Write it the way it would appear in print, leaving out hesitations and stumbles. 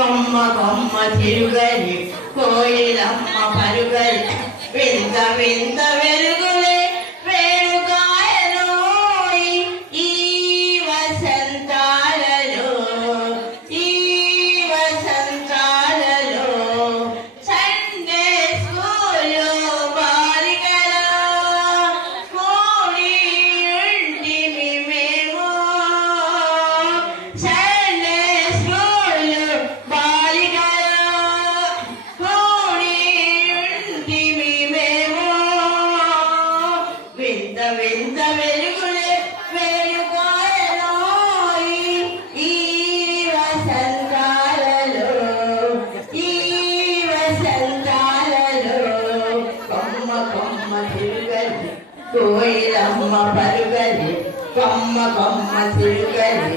కొమ్మ కొమ్మ తిరుగలి కోయిలమ్మ పరుగలి వింత వింత వెలుగులే వేణుగాయలోయి ఈ వసంతాలలో ఈ వసంతాలలో సండే స్కూలు బాలికలో కూడి ఉంటిమి మేము సండే స్కూలు బాలికలో కూడి ఉంటిమి మేము వింత వింత వెలుగులే వెలుగాయలోయి ఈ వసంతాలలో ఈ వసంతాలలో కొమ్మ కొమ్మ తిరుగలి కోయిలమ్మ పరుగలి కొమ్మ కొమ్మ తిరుగలి